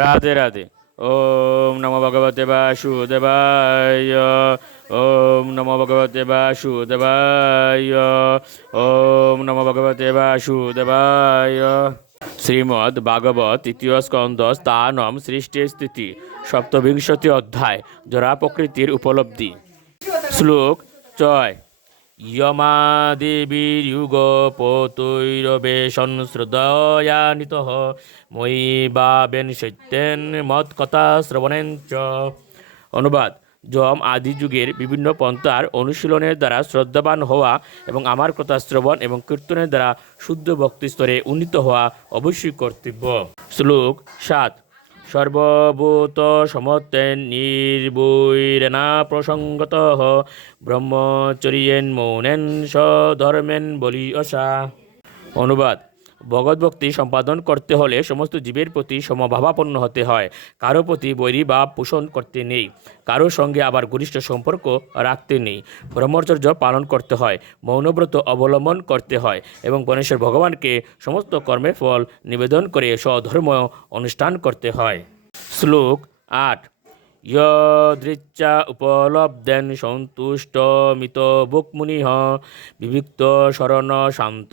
রাধে রাধে। ওম নমো ভগবতে বাসুদেবায়। ওম নমো ভগবতে বাসুদেবায়। ওম নমো ভগবতে বাসুদেবায়। শ্রীমদ্ ভাগবত তৃতীয় স্কন্ধ স্থানম সৃষ্টি স্থিতি সপ্তবিংশতি অধ্যায় জরা প্রকৃতির উপলব্ধি। শ্লোক 6। यमादेवीर्युगपोतैरवेशं श्रद्धयानितः ময়ি ভাবেন সত্যেন মত কথা শ্রবণেন চ। অনুবাদ: যম আদি যুগের বিভিন্ন পন্থার অনুশীলনের দ্বারা শ্রদ্ধাবান হওয়া এবং আমার কথা শ্রবণ এবং কীর্তনের দ্বারা শুদ্ধ ভক্তি স্তরে উন্নীত হওয়া অবশ্যই কর্তব্য। শ্লোক 7। সর্বভূত সমত্বেন নির্বৈরেণা প্রসঙ্গতঃ ব্রহ্মচর্যেন মৌনেন স্বধর্মেন বলি অসা। অনুবাদ: ভগবদ্ভক্তি সম্পাদন করতে হলে সমস্ত জীবের প্রতি সমভাবাপন্ন হতে হয়। কারো প্রতি বৈরী ভাব পোষণ করতে নেই, কারো সঙ্গে আবার ঘনিষ্ঠ সম্পর্ক রাখতে নেই। ব্রহ্মচর্য পালন করতে হয়, মৌনব্রত অবলম্বন করতে হয় এবং গণেশ্বর ভগবানকে সমস্ত কর্মের ফল নিবেদন করে স্বধর্ম অনুষ্ঠান করতে হয়। শ্লোক 8। यदृच्छा उपलब्धेन सन्तुष्ट मित बुक्मुनिः विविक्त शरण शांत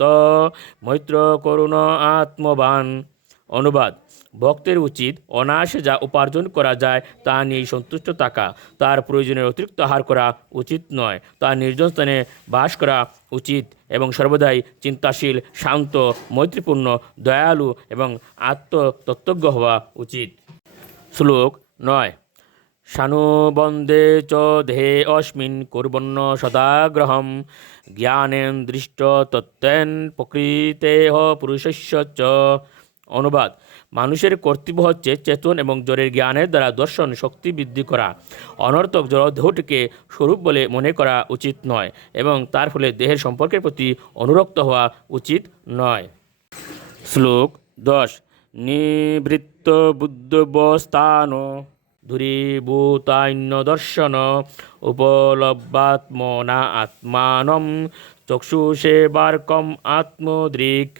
मैत्र করুণ আত্মবান। অনুবাদ: ভক্তের উচিত অনায়াসে যা উপার্জন করা যায় তা নিয়ে সন্তুষ্ট থাকা। তার প্রয়োজনের অতিরিক্ত আহার করা উচিত নয়। তার নির্জন স্থানে বাস করা উচিত এবং সর্বদাই চিন্তাশীল, শান্ত, মৈত্রীপূর্ণ, দয়ালু এবং আত্মতত্ত্বজ্ঞ হওয়া উচিত। শ্লোক 9। সানুবন্দে চ দেহে অস্মিন কুর্বন্ন সদাগ্রহম জ্ঞানেন দৃষ্ট তত্ত্বেন প্রকৃতেহ পুরুষস্য চ। অনুবাদ: মানুষের কর্তব্য হচ্ছে চেতন এবং জড়ের জ্ঞানের দ্বারা দর্শন শক্তি বৃদ্ধি করা। অনর্থক জড়দেহটিকে স্বরূপ বলে মনে করা উচিত নয় এবং তার ফলে দেহের সম্পর্কের প্রতি অনুরক্ত হওয়া উচিত নয়। শ্লোক 10। নিবৃত্ত বুদ্ধবস্থান দূরীভূতান্য দর্শন উপলব্ধাত্মনা আত্মানম চক্ষুষেবার্কম আত্মদৃক।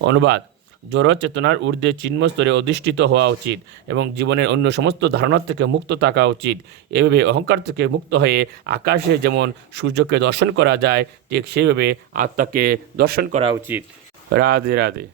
অনুবাদ: জড় চেতনার ঊর্ধ্বে চিন্ময় স্তরে অধিষ্ঠিত হওয়া উচিত এবং জীবনের অন্য সমস্ত ধারণার থেকে মুক্ত থাকা উচিত। এভাবে অহংকার থেকে মুক্ত হয়ে আকাশে যেমন সূর্যকে দর্শন করা যায়, ঠিক সেইভাবে আত্মাকে দর্শন করা উচিত। রাধে রাধে।